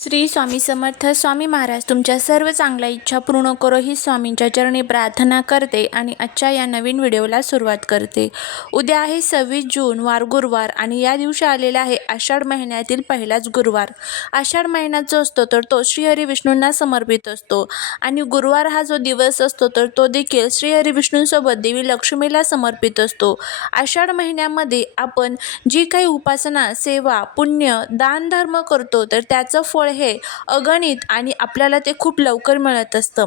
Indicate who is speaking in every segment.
Speaker 1: श्री स्वामी समर्थ स्वामी महाराज तुमच्या सर्व चांगल्या इच्छा पूर्ण करो ही स्वामींच्या चरणी प्रार्थना करते आणि आजच्या या नवीन व्हिडिओला सुरुवात करते. उद्या आहे सव्वीस जून वार गुरुवार आणि या दिवशी आलेला आहे आषाढ महिन्यातील पहिलाच गुरुवार. आषाढ महिन्यात जो असतो तर तो श्रीहरी विष्णूंना समर्पित असतो आणि गुरुवार हा जो दिवस असतो तर तो देखील श्रीहरी विष्णूंसोबत देवी लक्ष्मीला समर्पित असतो. आषाढ महिन्यामध्ये आपण जी काही उपासना सेवा पुण्य दान धर्म करतो तर त्याचं फळ हे अगणित आणि आपल्याला ते खूप लवकर मिळत असतं.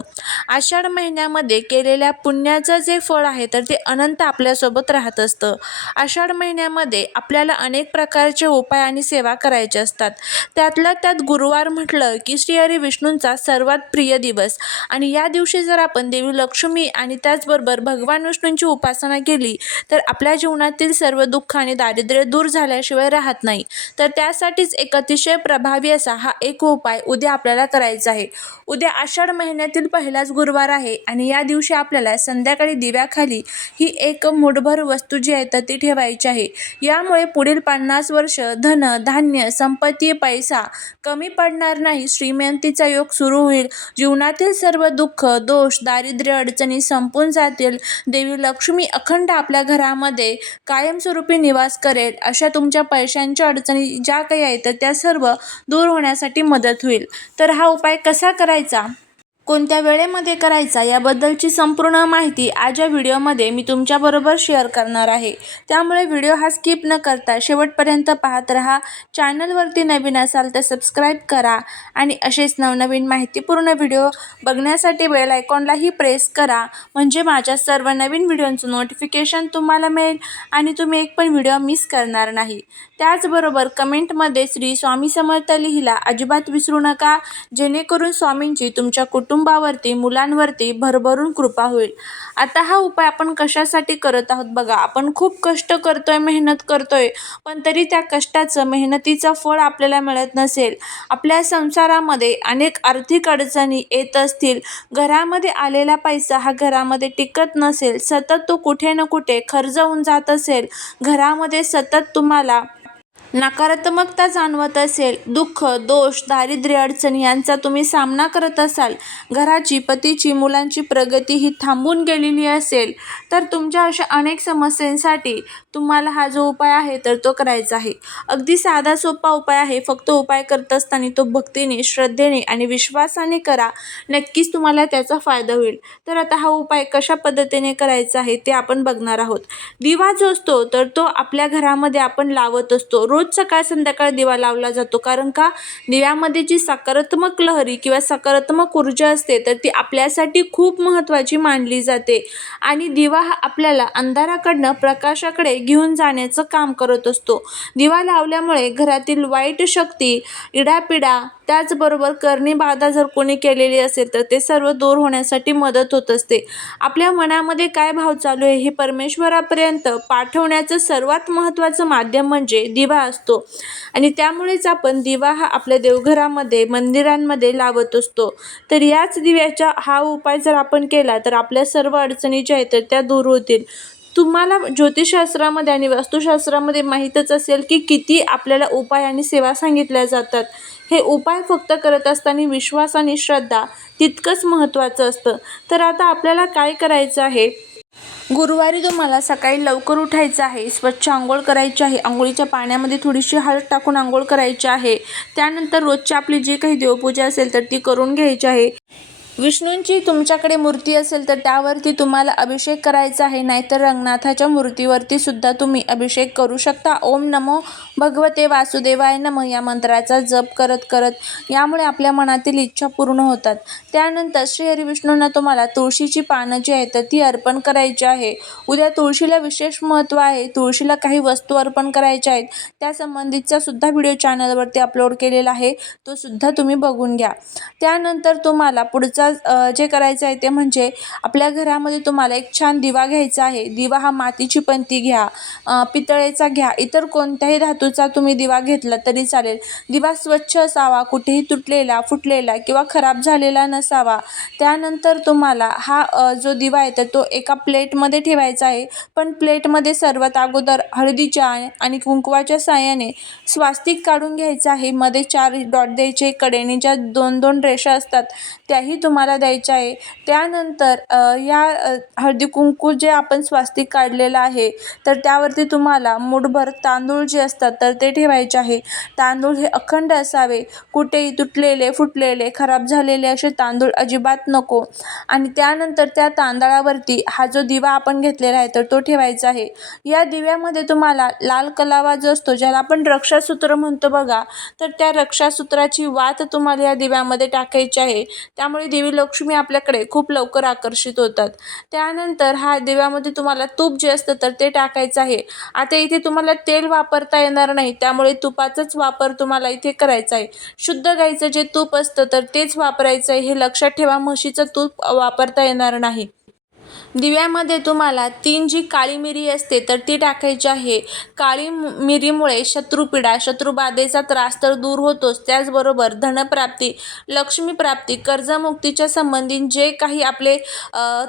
Speaker 1: आषाढ महिन्यामध्ये केलेल्या पुण्याचं जे फळ आहे तर ते अनंत आपल्यासोबत राहत असतं. आषाढ महिन्यामध्ये आपल्याला अनेक प्रकारचे उपाय आणि सेवा करायचे असतात. त्यातल्या त्यात गुरुवार म्हटलं की श्रीहरी विष्णूंचा सर्वात प्रिय दिवस. आणि या दिवशी जर आपण देवी लक्ष्मी आणि त्याचबरोबर भगवान विष्णूंची उपासना केली तर आपल्या जीवनातील सर्व दुःख आणि दारिद्र्य दूर झाल्याशिवाय राहत नाही. तर त्यासाठीच एक अतिशय प्रभावी असा हा एक उपाय उद्या आपल्याला करायचा आहे. उद्या आषाढ महिन्यातील पहिलाच गुरुवार आहे आणि या दिवशी आपल्याला संध्याकाळी दिव्याखाली ही एक मुठभर वस्तू जी आहे तर ती ठेवायची आहे. यामुळे पुढील पन्नास वर्ष धन धान्य संपत्ती पैसा कमी पडणार नाही श्रीमंतीचा योग सुरू होईल. जीवनातील सर्व दुःख दोष दारिद्र्य अडचणी संपून जातील. देवी लक्ष्मी अखंड आपल्या घरामध्ये कायमस्वरूपी निवास करेल. अशा तुमच्या पैशांच्या अडचणी ज्या काही आहेत तर त्या सर्व दूर होण्यासाठी मदत होईल. तर हा उपाय कसा करायचा? कोणत्या वेळेमध्ये करायचा याबद्दलची संपूर्ण माहिती आज या व्हिडिओमध्ये मी तुमच्याबरोबर शेअर करणार आहे. त्यामुळे व्हिडिओ हा स्किप न करता शेवटपर्यंत पाहत राहा. चॅनलवरती नवीन असाल तर सबस्क्राईब करा आणि असेच नवनवीन माहितीपूर्ण व्हिडिओ बघण्यासाठी बेल आयकॉनलाही प्रेस करा. म्हणजे माझ्या सर्व नवीन व्हिडिओंचं नोटिफिकेशन तुम्हाला मिळेल आणि तुम्ही एक पण व्हिडिओ मिस करणार नाही. त्याचबरोबर कमेंटमध्ये श्री स्वामी समर्थ लिहिला अजिबात विसरू नका. जेणेकरून स्वामींची तुमच्या कुटुंबावरती मुलांवरती भरभरून कृपा होईल. आता हा उपाय आपण कशासाठी करत आहोत बघा. आपण खूप कष्ट करतोय मेहनत करतोय पण तरी त्या कष्टाचं मेहनतीचं फळ आपल्याला मिळत नसेल. आपल्या संसारामध्ये अनेक आर्थिक अडचणी येत असतील. घरामध्ये आलेला पैसा हा घरामध्ये टिकत नसेल. सतत तो कुठे ना कुठे खर्च होऊन जात असेल. घरामध्ये सतत तुम्हाला नकारात्मकता जाणवत असेल दुःख दोष दारिद्र्य अडचणी यांचा तुम्ही सामना करत असाल घराची पतीची मुलांची प्रगती ही थांबून गेलेली असेल तर तुमच्या अशा अनेक समस्यांसाठी तुम्हाला हा जो उपाय आहे तर तो करायचा आहे. अगदी साधा सोपा उपाय आहे. फक्त उपाय करत असताना तो भक्तीने श्रद्धेने आणि विश्वासाने करा. नक्कीच तुम्हाला त्याचा फायदा होईल. तर आता हा उपाय कशा पद्धतीने करायचा आहे ते आपण बघणार आहोत. दिवा जो असतो तर तो आपल्या घरामध्ये आपण लावत असतो. रोज सकाळ संध्याकाळ दिवा लावला जातो? कारण का दिव्यामध्ये जी सकारात्मक लहरी किंवा सकारात्मक ऊर्जा असते तर ती आपल्यासाठी खूप महत्त्वाची मानली जाते. आणि दिवा हा आपल्याला अंधाराकडनं प्रकाशाकडे घेऊन जाण्याचं काम करत असतो. दिवा लावल्यामुळे घरातील वाईट शक्ती इडापिडा त्याचबरोबर करणी बाधा जर कोणी केलेली असेल तर ते सर्व दूर होण्यासाठी मदत होत असते. आपल्या मनामध्ये काय भाव चालू आहे हे परमेश्वरापर्यंत पाठवण्याचं सर्वात महत्त्वाचं माध्यम म्हणजे दिवा असतो. आणि त्यामुळेच आपण दिवा हा आपल्या देवघरामध्ये मंदिरांमध्ये लावत असतो. तर याच दिव्याचा हा उपाय जर आपण केला तर आपल्या सर्व अडचणी ज्या आहेत तर त्या दूर होतील. तुम्हाला ज्योतिषशास्त्रामध्ये आणि वास्तुशास्त्रामध्ये माहीतच असेल की किती आपल्याला उपाय आणि सेवा सांगितल्या जातात. हे उपाय फक्त करत असताना विश्वास आणि श्रद्धा तितकंच महत्त्वाचं असतं. तर आता आपल्याला काय करायचं आहे? गुरुवारी तुम्हाला सकाळी लवकर उठायचं आहे स्वच्छ आंघोळ करायची आहे आंघोळीच्या पाण्यामध्ये थोडीशी हळद टाकून आंघोळ करायची आहे त्यानंतर रोजची आपली जी काही देवपूजा असेल तर ती करून घ्यायची आहे. विष्णूंची तुमच्याकडे मूर्ती असेल तर त्यावरती तुम्हाला अभिषेक करायचा आहे. नाहीतर रंगनाथाच्या मूर्तीवरती सुद्धा तुम्ही अभिषेक करू शकता. ओम नमो भगवते वासुदेवाय नम. या मंत्राचा जप करत करत यामुळे आपल्या मनातील इच्छा पूर्ण होतात. त्यानंतर श्री हरिविष्णूंना तुम्हाला तुळशीची पानं जी आहेत तर ती अर्पण करायची आहे. उद्या तुळशीला विशेष महत्त्व आहे. तुळशीला काही वस्तू अर्पण करायच्या आहेत. त्या संबंधीचा सुद्धा व्हिडिओ चॅनलवरती अपलोड केलेला आहे. तो सुद्धा तुम्ही बघून घ्या. त्यानंतर तुम्हाला पुढचा पुढचा जे करायचं आहे ते म्हणजे आपल्या घरामध्ये तुम्हाला एक छान दिवा घ्यायचा आहे. दिवा हा मातीची पंती घ्या पितळेचा घ्या. इतर कोणत्याही धातूचा तुम्ही दिवा घेतला तरी चालेल. दिवा स्वच्छ असावा कुठेही तुटलेला फुटलेला किंवा खराब झालेला नसावा. त्यानंतर तुम्हाला हा जो दिवा आहे तर तो एका प्लेटमध्ये ठेवायचा आहे. पण प्लेटमध्ये सर्वात अगोदर हळदीच्या आणि कुंकवाच्या सहाय्याने स्वास्तिक काढून घ्यायचं आहे. मध्ये चार डॉट द्यायचे कडेने ज्या दोन दोन रेषा असतात त्याही तुम्हाला द्यायच्या आहे. त्यानंतर या हळदी कुंकू जे आपण स्वास्तिक काढलेलं आहे तर त्यावरती तुम्हाला मुठभर तांदूळ जे असतात तर ते ठेवायचे आहे. तांदूळ हे अखंड असावे. कुठेही तुटलेले फुटलेले खराब झालेले असे तांदूळ अजिबात नको. आणि त्यानंतर त्या तांदळावरती हा जो दिवा आपण घेतलेला आहे तर तो ठेवायचा आहे. या दिव्यामध्ये तुम्हाला लाल कलावा जो असतो ज्याला आपण रक्षासूत्र म्हणतो बघा तर त्या रक्षासूत्राची वात तुम्हाला या दिव्यामध्ये टाकायची आहे. त्यामुळे देवी लक्ष्मी आपल्याकडे खूप लवकर आकर्षित होतात. त्यानंतर हा दिव्यामध्ये तुम्हाला तूप जे असतं तर ते टाकायचं आहे. आता इथे तुम्हाला तेल वापरता येणार नाही त्यामुळे तुपाचाच वापर तुम्हाला इथे करायचा आहे. शुद्ध गाईचं जे तूप असतं तर तेच वापरायचं आहे. हे लक्षात ठेवा म्हशीचं तूप वापरता येणार नाही. दिव्यामध्ये तुम्हाला तीन जी काळी मिरी असते तर ती टाकायची आहे. काळी मिरीमुळे शत्रुपीडा शत्रुबाधेचा त्रास तर दूर होतोच. त्याचबरोबर धनप्राप्ती लक्ष्मीप्राप्ती कर्जमुक्तीच्या संबंधी जे काही आपले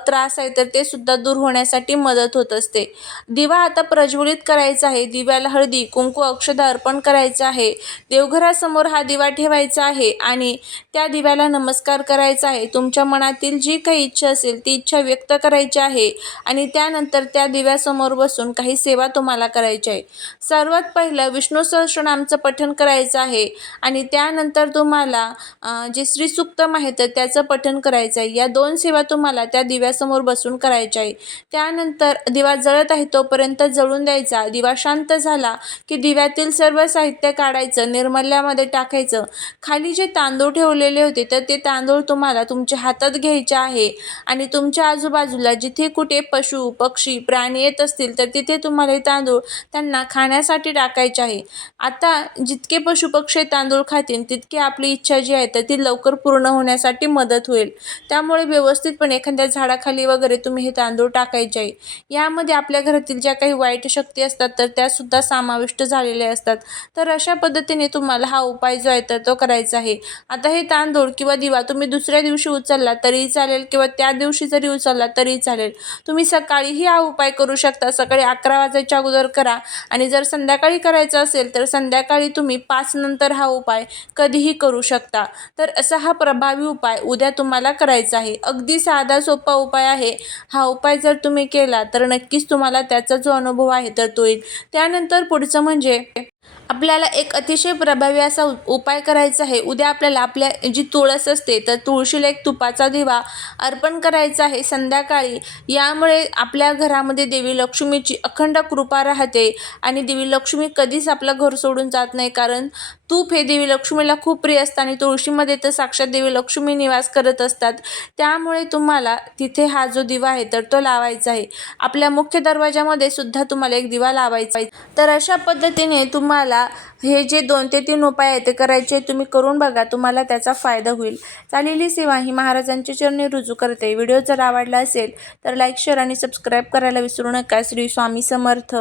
Speaker 1: त्रास आहे तर ते सुद्धा दूर होण्यासाठी मदत होत असते. दिवा आता प्रज्वलित करायचा आहे. दिव्याला हळदी कुंकू अक्षदा अर्पण करायचं आहे. देवघरासमोर हा दिवा ठेवायचा आहे आणि त्या दिव्याला नमस्कार करायचा आहे. तुमच्या मनातील जी काही इच्छा असेल ती इच्छा व्यक्त करायची आहे. आणि त्यानंतर त्या दिव्यासमोर बसून काही सेवा तुम्हाला करायची आहे. सर्वात पहिलं विष्णू सहस्रनामचं पठण करायचं आहे. आणि त्यानंतर तुम्हाला जे श्रीसुक्तम आहे तर त्याचं पठण करायचं आहे. या दोन सेवा तुम्हाला त्या दिव्यासमोर बसून करायच्या आहे. त्यानंतर दिवा जळत आहे तोपर्यंत जळून द्यायचा. दिवा शांत झाला की दिव्यातील सर्व साहित्य काढायचं निर्मल्यामध्ये टाकायचं. खाली जे तांदूळ ठेवलेले होते तर ते तांदूळ तुम्हाला तुमच्या हातात घ्यायचे आहे. आणि तुमच्या आजूबाजूला जिथे कुठे पशु पक्षी प्राणी येत असतील तर तिथे तुम्हाला हे तांदूळ त्यांना खाण्यासाठी टाकायचे आहे. आता जितके पशुपक्षी तांदूळ खातील तितकी आपली इच्छा जी आहे तर ती लवकर पूर्ण होण्यासाठी मदत होईल. त्यामुळे व्यवस्थितपणे एखाद्या झाडाखाली वगैरे तुम्ही हे तांदूळ टाकायचे आहे. यामध्ये आपल्या घरातील ज्या काही वाईट शक्ती असतात तर त्यासुद्धा समाविष्ट झालेल्या असतात. तर अशा पद्धतीने तुम्हाला हा उपाय जो आहे तर तो करायचा आहे. आता हे तांदूळ किंवा दिवा तुम्ही दुसऱ्या दिवशी उचलला तरीही चालेल किंवा त्या दिवशी जरी उचलला तरीही चालेल. तुम्ही सकाळीही हा उपाय करू शकता. सकाळी अकरा वाजायच्या अगोदर करा आणि जर संध्याकाळी करायचं असेल तर संध्याकाळी तुम्ही पाच नंतर हा उपाय कधीही करू शकता. तर असा हा प्रभावी उपाय उद्या तुम्हाला करायचा आहे. अगदी साधा सोपा उपाय आहे. हा उपाय जर तुम्ही केला तर नक्कीच तुम्हाला त्याचा जो अनुभव आहे तर तो येईल. त्यानंतर पुढचं म्हणजे आपल्याला एक अतिशय प्रभावी असा उपाय करायचा आहे. उद्या आपल्याला आपल्या जी तुळस असते तर तुळशीला एक तुपाचा दिवा अर्पण करायचा आहे संध्याकाळी. यामुळे आपल्या घरामध्ये देवी लक्ष्मीची अखंड कृपा राहते आणि देवी लक्ष्मी कधीच आपलं घर सोडून जात नाही. कारण तूप हे देवी लक्ष्मीला खूप प्रिय असतं आणि तुळशीमध्ये तर साक्षात देवी लक्ष्मी निवास करत असतात. त्यामुळे तुम्हाला तिथे हा जो दिवा आहे तर तो लावायचा आहे. आपल्या मुख्य दरवाजामध्ये सुद्धा तुम्हाला एक दिवा लावायचा आहे. तर अशा पद्धतीने तुम्हाला हे जे दोन ते तीन उपाय आहेत ते करायचे तुम्ही करून बघा तुम्हाला त्याचा फायदा होईल. चालेली सेवा ही महाराजांच्या चरणी रुजू करते. व्हिडिओ जर आवडला असेल तर लाईक शेअर आणि सबस्क्राईब करायला विसरू नका. श्री स्वामी समर्थ.